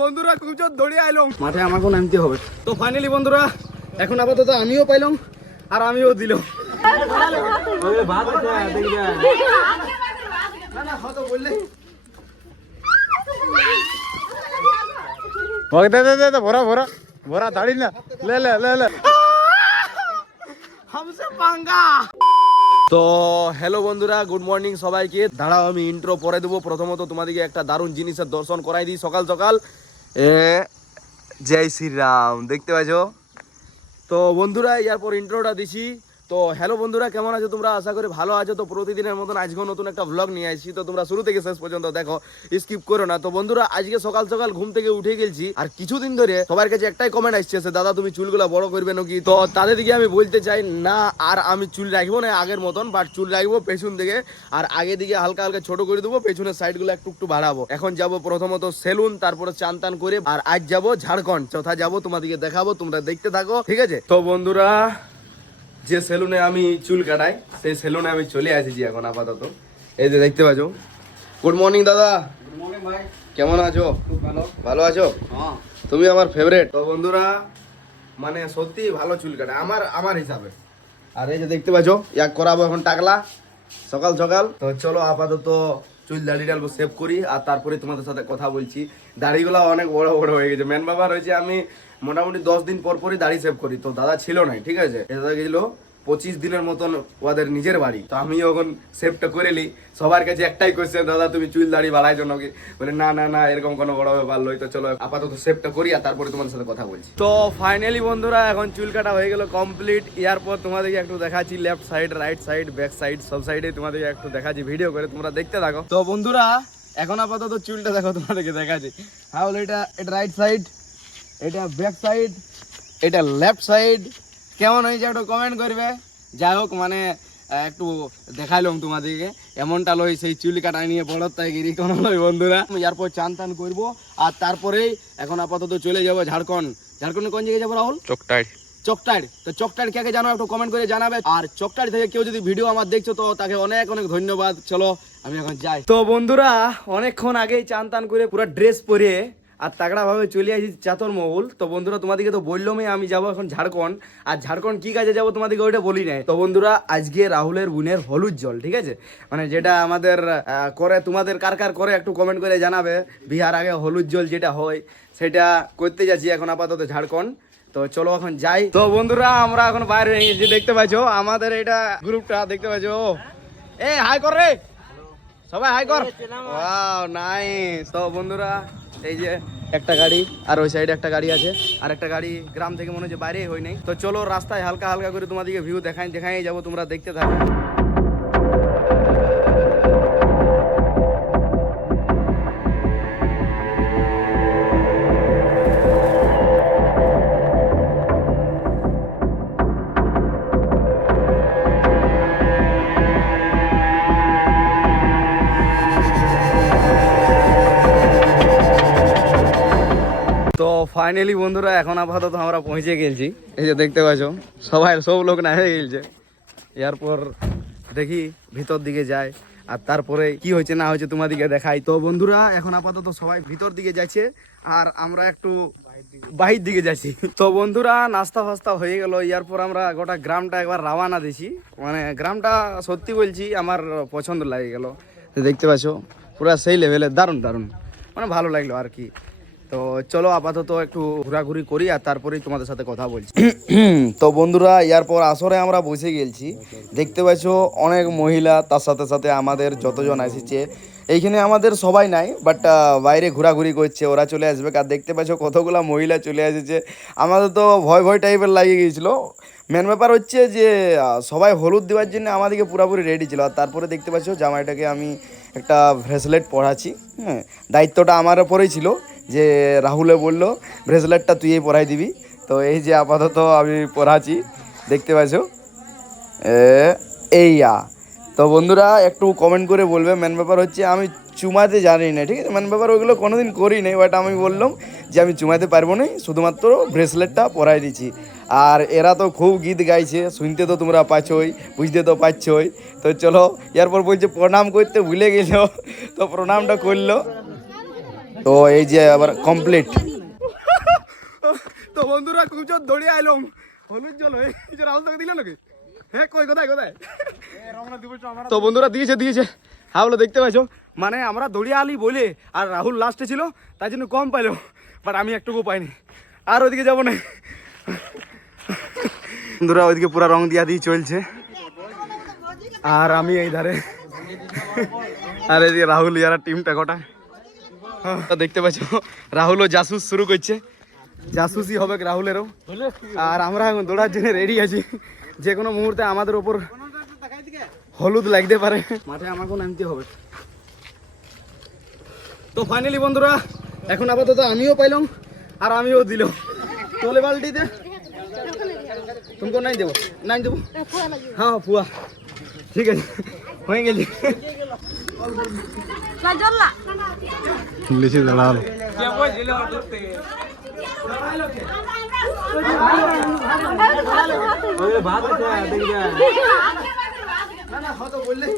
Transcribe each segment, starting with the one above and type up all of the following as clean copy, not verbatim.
বন্ধুরা খুব জোর দৌড়িয়ে আইলাম মাঠে, আমাকেও নামতে হবে। তো ফাইনালি বন্ধুরা এখন আপাতত আমিও পাইলাম আর আমিও দিল। ভরা ভরা ভরা দাঁড়ি না লে লে লে লে হামসে পাঙ্গা। তো হ্যালো বন্ধুরা, গুড মর্নিং সবাইকে। দাঁড়াও আমি ইন্ট্রো পরে দেবো। প্রথমত তোমাদেরকে একটা দারুণ জিনিসের দর্শন করাই দিই সকাল সকাল। জয় শ্রীরাম, দেখতে পাচ্ছ? তো বন্ধুরা এরপর ইন্ট্রোটা দিছি। তো হ্যালো বন্ধুরা, কেমন আছো তোমরা? আশা করি ভালো আছো। তো প্রতিদিনের মতন আজকেও নতুন একটা ব্লগ নিয়ে আসছি, তো তোমরা শুরু থেকে শেষ পর্যন্ত দেখো, স্কিপ করো না। তো বন্ধুরা আজকে সকাল সকাল ঘুম থেকে উঠে গেছি, আর কিছুদিন ধরে সবার কাছে একটাই কমেন্ট আসছে, দাদা তুমি চুলগুলো বড় করবে নাকি? তো তাদের দিকে আমি বলতে চাই না, আর আমি চুল রাখবো না আগের মতন, বাট চুল রাখবো পেছন দিকে, আর আগে দিকে হালকা হালকা ছোট করে দেবো, পেছনের সাইডগুলো একটু একটু বাড়াবো। এখন যাব প্রথমত সেলুন, তারপরে চান টান করে, আর আজ যাব ঝাড়খণ্ড। কোথায় যাবো তোমাদেরকে দেখাবো, তোমরা দেখতে থাকো, ঠিক আছে? তো বন্ধুরা যে সেলুনে আমি চুল কাটাই সেই সেলুনে আমি চলে আসিছি এখন আপাতত। এই যে দেখতে পাচ্ছ। গুড মর্নিং দাদা। গুড মর্নিং ভাই, কেমন আছো? খুব ভালো। ভালো আছো? হ্যাঁ, তুমি আমার ফেভারিট। তো বন্ধুরা মানে সত্যি ভালো চুল কাটে আমার হিসাবে। আর এই যে দেখতে পাচ্ছ, এক করাবো এখন টাকলা সকাল সকাল। তো চলো আপাতত চুল দাড়ি ডালবো, সেভ করি, আর তারপরে তোমাদের সাথে কথা বলছি। দাড়িগুলো অনেক বড় বড় হয়ে গেছে। মেন ব্যাপার হয়েছে আমি মোটামুটি 10 দিন পর পরই দাড়ি সেভ করি। তো দাদা ছিল নাই, ঠিক আছে? দাদা গেছিল 25 দিনের মতন ওদের নিজের বাড়ি। তো আমি যখন সেভটা করে নি, সবার কাছে একটাই কোয়েশ্চেন, দাদা তুমি চুল দাড়ি বাড়াইছো নাকি? বলে না না না, এরকম কোনো বড় ব্যাপার নয়। তো চলো আপাতত সেভটা করি, আর তারপরে তোমাদের সাথে কথা বলছি। তো ফাইনালি বন্ধুরা এখন চুল কাটা হয়ে গেল কমপ্লিট। এরপর তোমাদেরকে একটু দেখাচ্ছি left side, right side, back side, সব সাইডে তোমাদেরকে একটু দেখাচ্ছি ভিডিও করে, তোমরা দেখতে থাকো। তো বন্ধুরা এখন আপাতত চুলটা দেখো, তোমাদেরকে দেখাচ্ছি। হ্যাঁ বলে এটা রাইট সাইড, এটা ব্যাক সাইড, এটা লেফট সাইড। কেমন হয়েছে একটু কমেন্ট করবে। যাই হোক মানে একটু দেখাইলাম তোমাদেরকে, এমনটা লই সেই চুল কাটা নিয়ে বড় তাই গিরি কোনো লই বন্ধুরা। এরপর চান টান করবো, আর তারপরেই এখন আপাতত চলে যাবো ঝাড়খণ্ড। ঝাড়খণ্ডে কোন জায়গায় যাবো রাহুল? চকটাই। চকটাইড়। তো চকটাইড় কে কে জানো একটু কমেন্ট করে জানাবে। আর চকটাইড় থেকে কেউ যদি ভিডিও আমার দেখছো তো তাকে অনেক অনেক ধন্যবাদ। চলো আমি এখন যাই। তো বন্ধুরা অনেকক্ষণ আগেই চান টান করে পুরো ড্রেস পরে আর তাগড়া ভাবে চলে আসি চাতর মহল। তো বন্ধুরা তোমাদেরকে তো বললামই আমি যাবো এখন ঝাড়খণ্ড। আর ঝাড়খণ্ড কি কাজে যাবো তোমাদেরকে ওইটা বলি নাই। তো বন্ধুরা আজকে রাহুলের বোনের হলুদ জল, ঠিক আছে? মানে যেটা আমাদের করে, তোমাদের কার কার করে একটু কমেন্ট করে জানাবে। বিহার আগে হলুদ জল যেটা হয় সেটা করতে যাচ্ছি এখন আপাতত ঝাড়খণ্ড। তো চলো এখন যাই। তো বন্ধুরা আমরা এখন বাইরে হয়ে গেছি, দেখতে পাচ্ছ আমাদের এটা গ্রুপটা, দেখতে পাচ্ছ। এই হাই কর রে সবাই, হাই কর। Wow nice. তো বন্ধুরা এই যে একটা গাড়ি, আর ওই সাইডে একটা গাড়ি আছে, আর একটা গাড়ি গ্রাম থেকে মনে হচ্ছে বাইরে হই নাই। তো চলো রাস্তায় হালকা হালকা করে তোমাদেরকে ভিউ দেখাই যাবো, তোমরা দেখতে থাকো। তো ফাইনালি বন্ধুরা এখন আপাতত আমরা পৌঁছে গেছি। এই যে দেখতে পাচ্ছ সব লোক না হয়ে গেছে। এরপর দেখি ভিতর দিকে যায়, আর তারপরে কি হয়েছে না হয়েছে তোমাদেরকে দেখাই। তো বন্ধুরা এখন আপাতত সবাই ভিতর দিকে যাচ্ছে, আর আমরা একটু বাহির দিকে যাচ্ছি। তো বন্ধুরা নাস্তা ফাস্তা হয়ে গেল। এরপর আমরা গোটা গ্রামটা একবার রওনা দিছি। মানে গ্রামটা সত্যি বলছি আমার পছন্দ লাগে গেল। দেখতে পাচ্ছ পুরো সেই লেভেলের দারুণ দারুণ, মানে ভালো লাগলো আর কি। তো চলো আপাতত একটু ঘোরাঘুরি করি, আর তারপরেই তোমাদের সাথে কথা বলছি। তো বন্ধুরা এরপর আসরে আমরা বসে গেছি, দেখতে পাচ্ছ অনেক মহিলা, তার সাথে সাথে আমাদের যতজন এসেছে এইখানে আমাদের সবাই নাই, বাট বাইরে ঘোরাঘুরি করছে, ওরা চলে আসবে। আর দেখতে পাচ্ছ কতগুলা মহিলা চলে এসেছে। আমাদের তো ভয় ভয় টাইপের লাগিয়ে গিয়েছিল। মেন ব্যাপার হচ্ছে যে সবাই হলুদ দেওয়ার জন্য আমাদেরকে পুরোপুরি রেডি ছিল। আর তারপরে দেখতে পাচ্ছ জামাইটাকে আমি একটা ব্রেসলেট পরাচ্ছি। হ্যাঁ, দায়িত্বটা আমার ওপরেই ছিল, যে রাহুলে বললো ব্রেসলেটটা তুই পরাই দিবি। তো এই যে আপাতত আমি পরাচ্ছি, দেখতে পাচ্ছ এইয়া। তো বন্ধুরা একটু কমেন্ট করে বলবে। মেন ব্যাপার হচ্ছে আমি চুমাতে জানি না, ঠিক আছে? মেন ব্যাপার ওইগুলো কোনোদিন করি নাই, বাট আমি বললাম যে আমি চুমাতে পারবো না, শুধুমাত্র ব্রেসলেটটা পরাই দিচ্ছি। আর এরা তো খুব গীত গাইছে, শুনতে তো তোমরা পাচ্ছই, বুঝতে তো পারছই। তো চলো এরপর বলছে প্রণাম করতে ভুলে গেল, তো প্রণামটা করলো। তো এই যে আবার কমপ্লিট। তো বন্ধুরা খুব জোর দৌড়িয়ে আইলাম হলুদ জল এই যে রাহুল তোকে দিল নাকি? হ্যাঁ কই কোথায় কোথায়? তো বন্ধুরা দিয়েছে হ্যাঁ বলো দেখতে পাইছো, মানে আমরা দৌড়িয়ে আলি বলে আর রাহুল লাস্টে ছিল তাই জন্য কম পাইলো, বাট আমি একটুকু পাইনি। আর ওইদিকে যাবো না বন্ধুরা, ওইদিকে পুরো রং দিয়া দিয়ে চলছে আর আমি এই ধারে, আর এদিকে রাহুল ইয়ারা টিমটা কটা দেখতে পাচ্ছ, রাহুলও জাসুস শুরু করছে, জাসুসই হবে রাহুলেরও। আর আমরা এখন দৌড়ার জন্য রেডি আছি, যে কোনো মুহূর্তে আমাদের ওপর হলুদ লাগতে পারে, মাঠে আমাকেও নামতে হবে। তো ফাইনালি বন্ধুরা এখন আপাতত আমিও পাইলাম আর আমিও দিল তোলে বালতিতে, তুমি নাই দেবো হ্যাঁ ফুয়া, ঠিক আছে হয়ে গেছে। লিচি দাঁড়াল বললে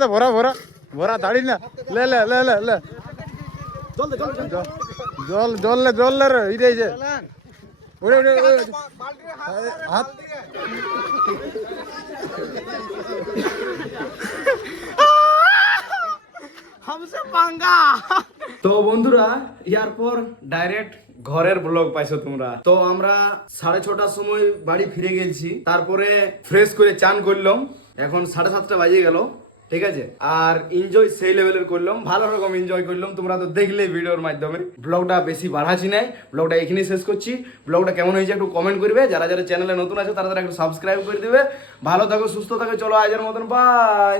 দে ভরা ভরা ভরা দাঁড়ি না লে লে লে লে লে জল জল লে জল লে রে এই যে ওরে ওরে হাত हमसे पंगा। তো বন্ধুরা ইয়ার পর ডাইরেক্ট ঘরের ব্লগ পাইছো তোমরা। তো আমরা 6:30টার সময় বাড়ি ফিরে গেছি, তারপরে ফ্রেশ করে চান করলাম, এখন 7:30টা বাজে গেল, ঠিক আছে। আর এনজয় সেই লেভেলের করলাম, ভালো রকম এনজয় করলাম, তোমরা তো দেখলে ভিডিওর মাধ্যমে। ব্লগটা বেশি বাড়াচ্ছি নাই, ব্লগটা এখানেই শেষ করছি। ব্লগটা কেমন হয়েছে একটু কমেন্ট করবে, যারা যারা চ্যানেলে নতুন আছে তারা একটু সাবস্ক্রাইব করে দিবে। ভালো থাকো সুস্থ থাকো, চলো আজের মতন বাই।